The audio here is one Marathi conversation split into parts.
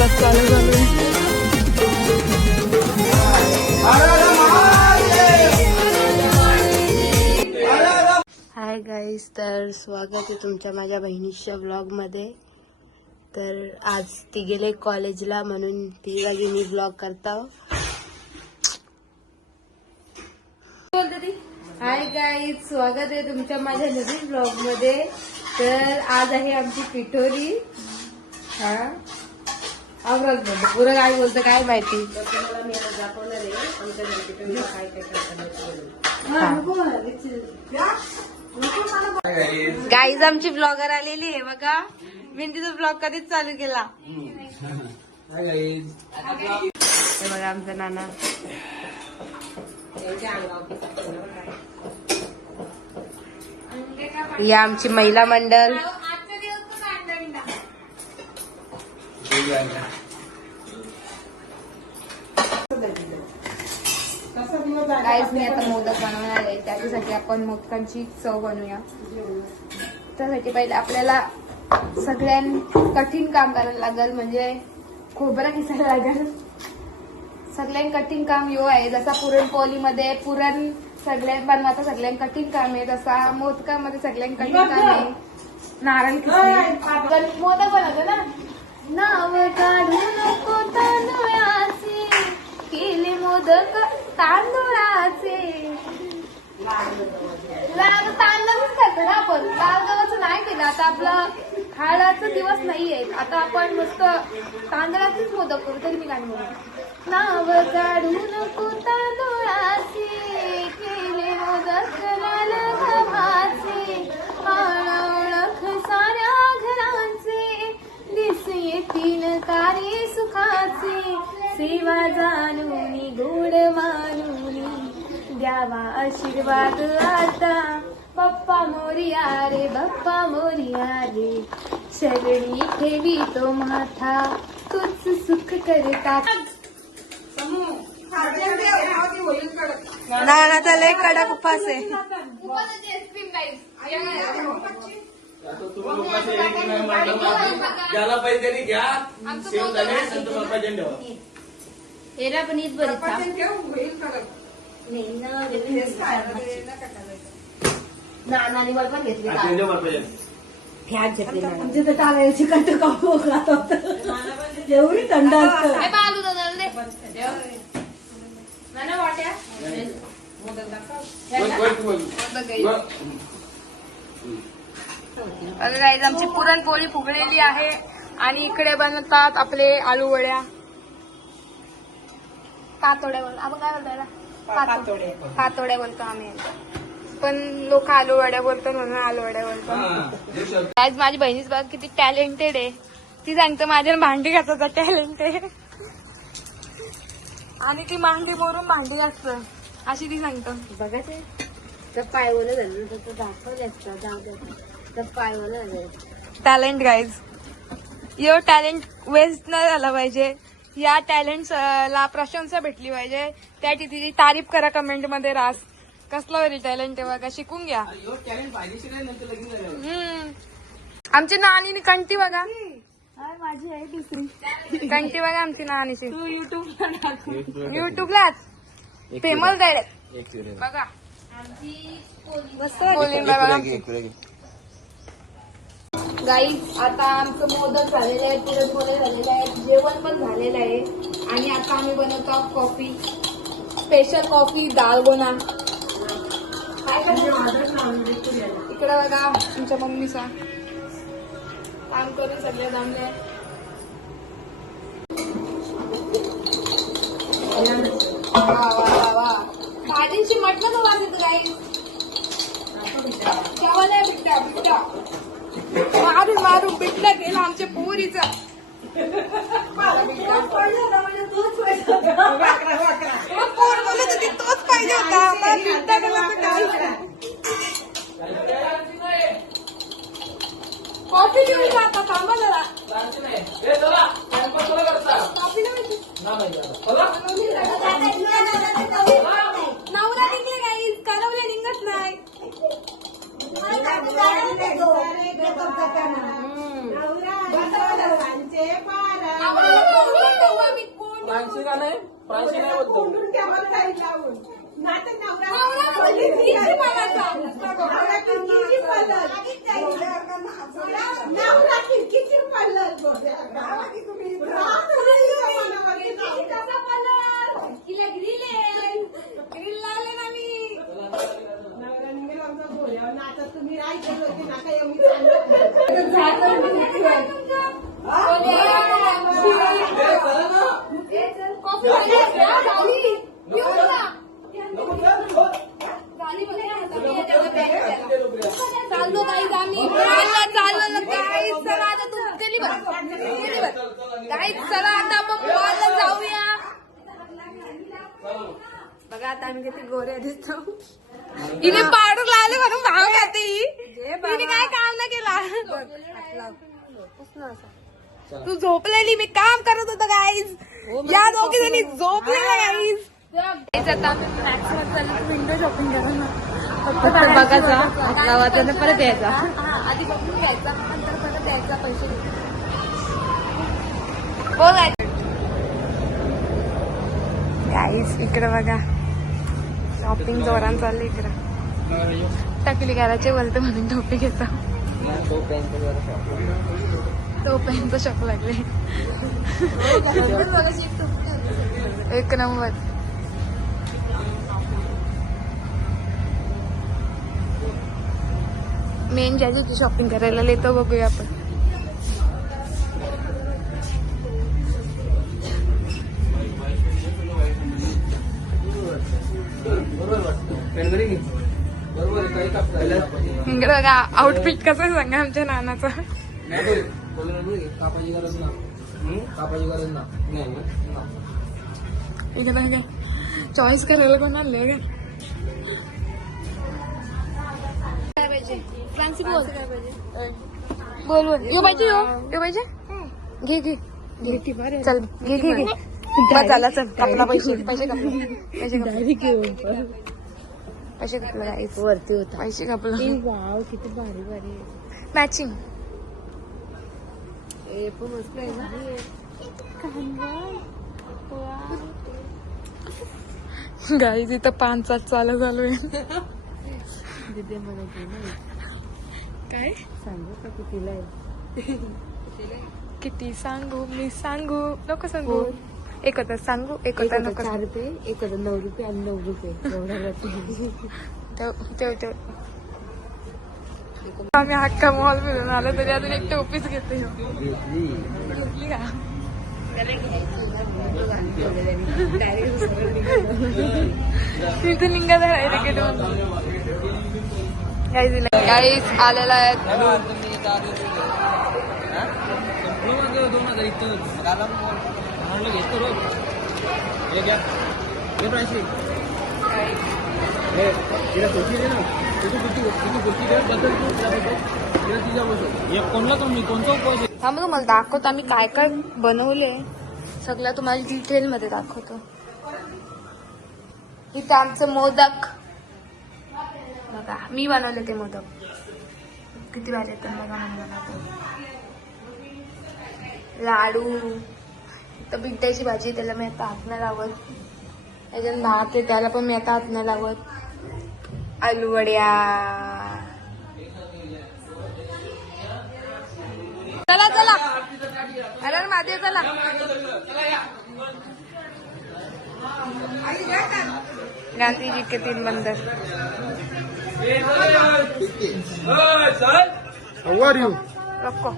स्वयंपाक चालू झाले. हाय गाईज, तर स्वागत आहे तुमच्या माझ्या बहिणीच्या ब्लॉग मध्ये. तर आज ती गेले कॉलेजला म्हणून तिला मी ब्लॉग करता. हाय गाईज, स्वागत आहे तुमच्या माझ्या नवीन ब्लॉग मध्ये. तर आज आहे आमची पिठोरी. हा आवराज बोलतो, पुरं काय बोलतं काय माहिती. तुम्हाला मी आज दाखवणार आहे आमच्या घरी पिठोरीला काय काय करतात. गाईज आमची ब्लॉगर आलेली आहे बघा. मी तिचा ब्लॉग कधीच चालू केला. हे बघा आमचा नाना. ही आमची महिला मंडळ. गाईज मी आता मोदक बनवणार आहे. त्याच्यासाठी आपण मोदकांची चव बनवूया. त्यासाठी पहिले आपल्याला सगळ्यात कठीण काम करायला लागेल, म्हणजे खोबरं किसायला लागेल. सगळ्यात कठीण काम यो आहे. जसा पुरणपोळीमध्ये पुरण सगळ्यात बनवायचं सगळ्यात कठीण काम आहे, तसा मोदकामध्ये सगळ्यात कठीण काम आहे नारळ किसणे. मोदक बनवतो ना. नाव काढू नको तांदुळाचे, केले मोदक तांदुळाचे. तांदळाच करतो ना आपण, लाल गव्हाचं नाही केलं. आता आपला हाडाचा दिवस नाहीये, आता आपण मस्त तांदळाचेच मोदक करू. तरी मी काय म्हणू, नाव काढू नको तांदुळाचे, केले मोदक लाल गव्हाचे. ओळख साऱ्या घरांचे, दिस येतील कार्य सुखाचे. सेवा जाणून गोड मानून, द्यावा आशीर्वाद आता. बाप्पा मोरया रे, बाप्पा मोरया रे, चरणी ठेवी तो माथा, तूच सुख करता. नानाचा लय कडक उपास आहे. ज्याला पैसे त्यांनी घ्या, सेव झाले संत बाप्पाच्या ठेवा. एरा पण ईद बरी नानानी वर पण घेतली. फॅट घेतली आमची तर टाळायची कंट कापू खात होत. एवढी थंड असतं. गाईज आमची पुरणपोळी फुगलेली आहे आणि इकडे बनवतात आपले आलू वड्या. पातोड्या बोलतो आपण, काय बोलतो पातोड्या बोलतो आम्ही, पण लोक आलू वड्या बोलतात म्हणून आलू वड्या बोलतो. आज माझी बहिणीच बघ किती टॅलेंटेड आहे. ती सांगते माझ्या भांडी घासायचा टॅलेंट आहे आणि ती मांडी मोरून भांडी घासतं अशी ती सांगतो. बघा ते पायवलं झालं तर दाखवलं असतं, जाऊ पायवलं झालं. टॅलेंट गाईज, यो टॅलेंट वेस्ट न झाला पाहिजे. या टॅलेंट ला प्रशंसा भेटली पाहिजे. त्या तिची तारीफ करा कमेंट मध्ये. रास कसला वरी टॅलेंट आहे बघा, शिकून घ्या. आमची नानी कंटी बघा, माझी आहे दुसरी कंटी बघा आमची नानीची. युट्यूबला फेमस डायरेक्ट बघा. मस्त बोलीन बघा. गाईज आता आमचं मोदक झालेलं आहे, पुरणपोळी झालेलं आहे, जेवण पण झालेलं आहे आणि आता आम्ही बनवतो कॉफी. Special coffee दालगोना. इकडे बघा तुमच्या मम्मीचा काम करून सगळे जमले. वा वा वा, भाजींची म्हटलं तर वाजत गाईज. जेवायला बिट्टा बिट्टा मारून मारून पिटला गेला आमच्या पोरीचा. तोच पाहिजे होता. कॉफी घेऊन जाता थांबा जरा. नवरा निघले काही कालवले निघत नाही. नवरा देऊ आम्ही कोण प्रांशी का नाही प्रांशी नाही बोलतो कोंडून ठेवा साईड लावून. नाहीतर नवरा म्हणजे किती मागायचा? नवरा खिडकीची पडलं. नवरा खिडकीची पडलं. नवऱ्याने मी आमचा बोलावं ना आता तुम्ही राहायचं होते नका एवढी चाललो काहीच आम्ही चाललो काहीच चला आता तू गेली काहीच चला आता आपण मॉलला जाऊया. बघा आता आम्ही किती गोरे दिसतो. हिने पावडर लावले म्हणून भाव खाते हिने काय काम नाही केला. तू झोपलेली मी काम करत होतो गाईज. या दोघी जणी झोपलेल्या गाईज. आता विंडो शॉपिंग करा ना फक्त बघायचा गावात परत यायचा. आधी बघून घ्यायचा नंतर परत यायचा पैसे बोलायचं. गाईज इकडे बघा शॉपिंग जोरान चालली इकडं. टकली घालायचे बोलते म्हणून टोपी घेता. तोपर्यंत शॉप लागले. एक नंबर. मेन ज्या दिवशी शॉपिंग करायला येतो बघूया आपण. इकडे बघा आउटफिट कसं आहे सांगा आमच्या नानाचं. कापाची गरज ना इकडे काय चॉईस करायला कोण आले का. बोल बोल यो पाहिजे यो पाहिजे घे घे चल घे घे घे बस झाला चल कापला पैसे पैसे कापले पैसे कापले पैसे कापले गाईस वरती होता पैसे कापले. वाव किती भारी भारी मॅचिंग. पण मस्त आहे गाईस इथं 5 चालू चालू आहे. काय सांगू का कितीला आहे. किती सांगू मी सांगू नको सांगू. एक होता सांगू एक होता नको. 4 रुपये एक होता 9 रुपये आणि 9 रुपये तेव आम्ही हक्का मॉल फिरून आलो तरी अजून एक टोपीच घेते. घेतली का तिथे निघा डायरेक्ट काहीच आलेला आहे. हा मग तुम्हाला दाखवतो आम्ही काय काय बनवले सगळं तुम्हाला डिटेल मध्ये दाखवतो. इथे आमचं मोदक बघा मी बनवले ते मोदक किती भारी येतात बघा. मी बनवतो लाडू तर बिट्ट्याची भाजी त्याला मी आता हात नाही लावत. त्याच्यात भात आहे त्याला पण मी आता हात नाही लावत. आलू वड्या चला चला अरे माझे चला गांधीजी के 3 बंदर. रखो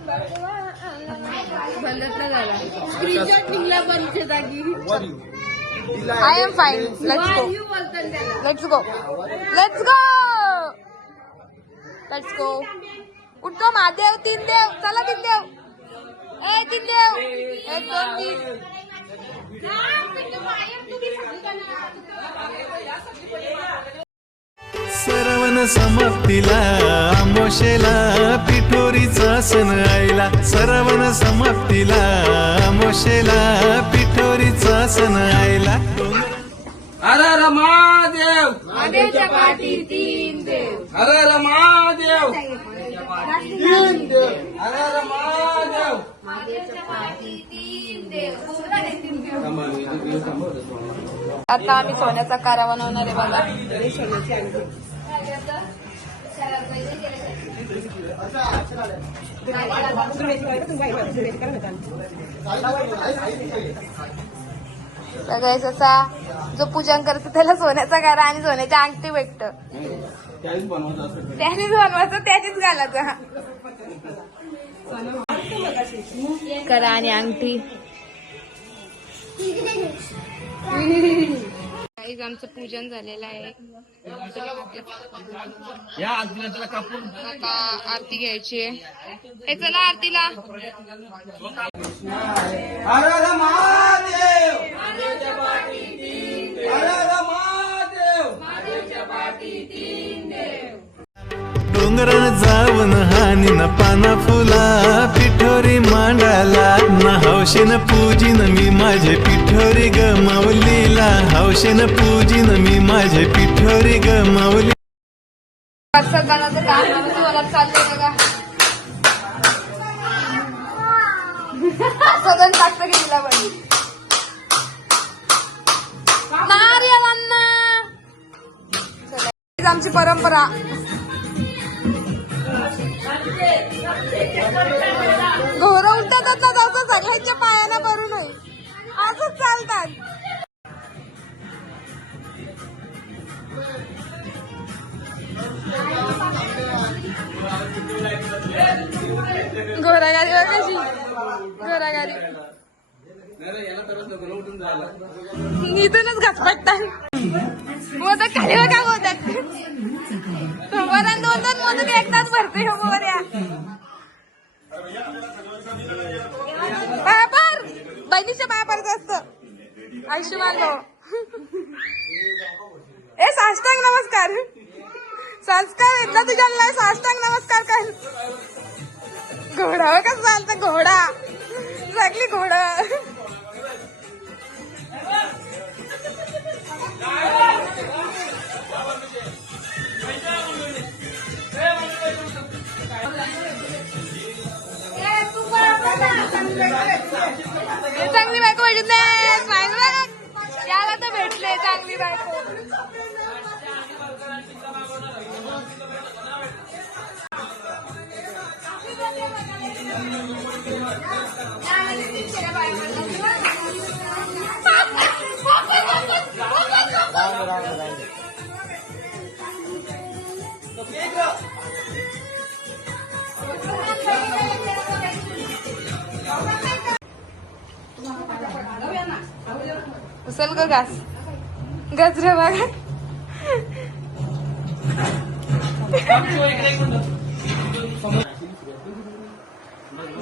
बंदच नाही झाला. स्क्रीनशॉट निघला बंदच्या जागी. I am fine. Let's go. Let's go. Let's go. Let's go. उठतो महादेव 3 देव चला 3 देव. ए 3 देव 1 2 3. सरवन समाप्तीला आमोशेला पिठोरीचा सण आईला. सरवन समाप्तीला आमोशेला पिठोरीचा सण आईला. हर महादेव महादेवच्या पाठी 3 देव. हर महादेव 3 देव. हर महादेव महादेवच्या पाठी 3 आता आम्ही सोन्याचा कारा बनवणार आहे बघा. सोन्याची अंगठी. बघायचं असा जो पूजन करतो त्याला सोन्याचा कारा आणि सोन्याची अंगठी भेटत. त्यानेच बनवायचं त्याचीच घालायचं. करा आणि अंगठी. काहीच आमचं पूजन झालेलं आहे. या आरतीला त्याला कापून आता आरती घ्यायची आहे. हे चला आरतीला. हर हर महादेव हर हर महादेव डोंगरान जाऊन हानीन पाना फुला पिठोरी मांडाला ना हौशेन पूजिन मी माझे पिठोरी गमावलीला हौशेन पूजिन मी माझे पिठोरी गमावली. असं गाण्याचं काम जोरात चाललंय बघा. सगळं टाकतं गेला पण नारियलांना. चला, हीच आमची परंपरा. घोरं उलटतात ना तसं सगळ्यांच्या पायाला भरू नये असंच चालतात. घोरागाडी बघ कशी. घोरागाडी इथूनच घसपटतात. मोदक खाली बघा मोदक. वरण दोन मोदक एकदाच भरते मोर्या. पायापार बहिणीच्या पायापारच असतं. आयुष्यमान भाऊ. ए साष्टांग नमस्कार. संस्कार आहेत ना तुझ्याला. साष्टांग नमस्कार कर. घोडा कसं चालतं घोडा. सगळी घोडा. चांगली बायको भेटले. याला तर भेटले चांगली बायको. उचल ग घास. गजरे बघा.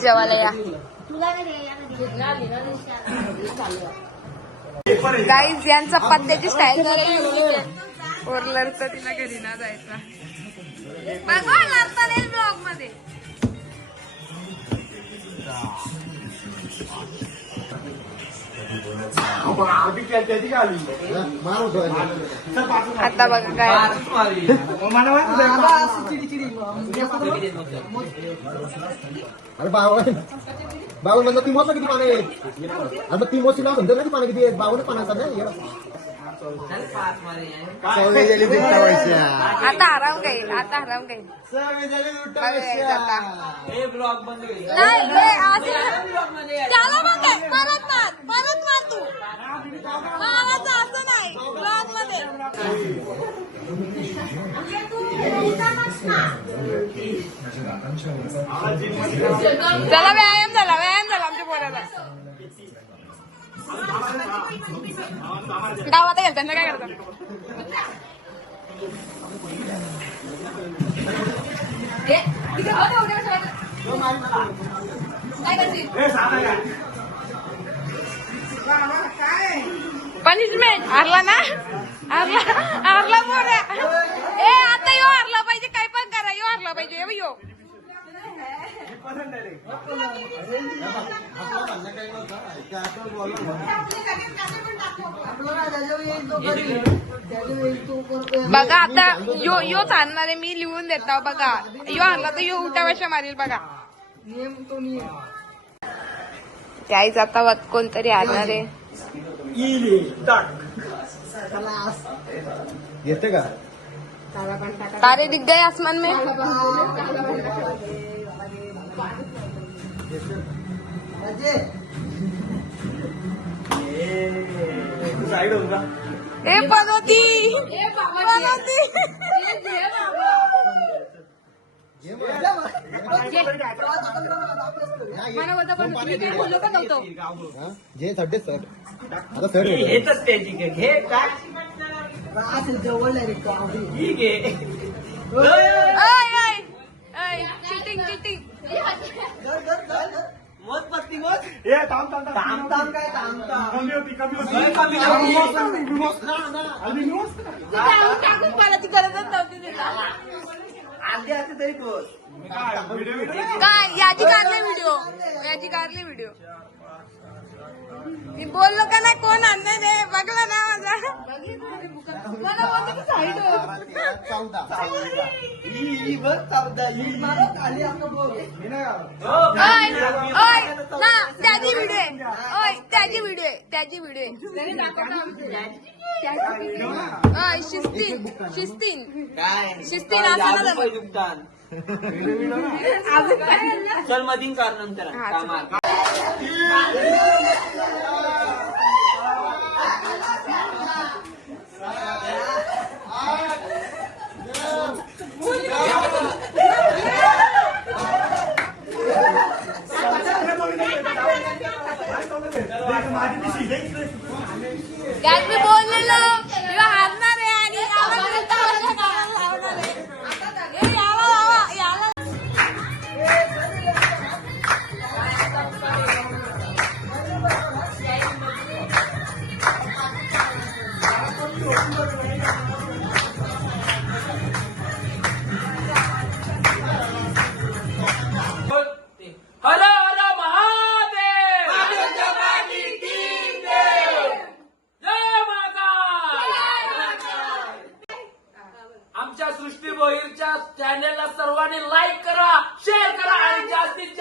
जेवायला या गाईज. यांचा पत्त्याची स्टाईल ओरलर तर तिला घरी ना जायचा. बघा लढता नाही ब्लॉग मध्ये. आता बघा काय अरे बावन म्हणजे ती मोसला किती पाणी आहे. अरे ती मोसी नाव समजेल ना ती पाणी किती आहे. बावन पाण्याचा नाही. आता आराम घेईल. आता आराम घेईल. त्याला मग काय परत मार. परत मार तू. मारायचं असं नाही ब्लॉग मध्ये. चला व्यायाम झाला. व्यायाम झाला आमच्या पोराला. गावात गेल त्यांना काय करतात. पनिशमेंट हारला ना. हारला पोऱ्या. ए आता यो हारला पाहिजे. काय पण करा यो हारला पाहिजे. यो बघा आता यो चालणार आहे. मी लिहून देता बघा. यो हल्ला तर यो उलट्या वर्षा मारील बघा. त्याहीच आता वत कोणतरी आणणार आहे. येते का तारे दिख गए आसमान में. साइड होगा. ए पनोती पनोती. जे सड्डे सर आता सर हेच त्याची घे काय ठीक आहे. Cheating cheating. मोज पत्ती मोज. टाकून मला ती गरजच नव्हती तिला. आधी असते तरी पोच. काय याची काढले व्हिडिओ मी बोललो का नाही कोण आणणार आहे बघला ना माझा. मला बोलतो की साईड हो. 14 ओय ना त्याची व्हिडिओ आहे. त्याची व्हिडिओ आहे. शिस्तीन असं ना दुकान चल मधीन कर नंतर कामात. त्यात मी बोललेलो किंवा हारणार आहे आणि लावणार आहे. याला हर हर महादेव. जय महाकाल. आमच्या सृष्टी भोईरच्या चॅनेलला सर्वांनी लाईक करा, शेअर करा आणि जास्तीत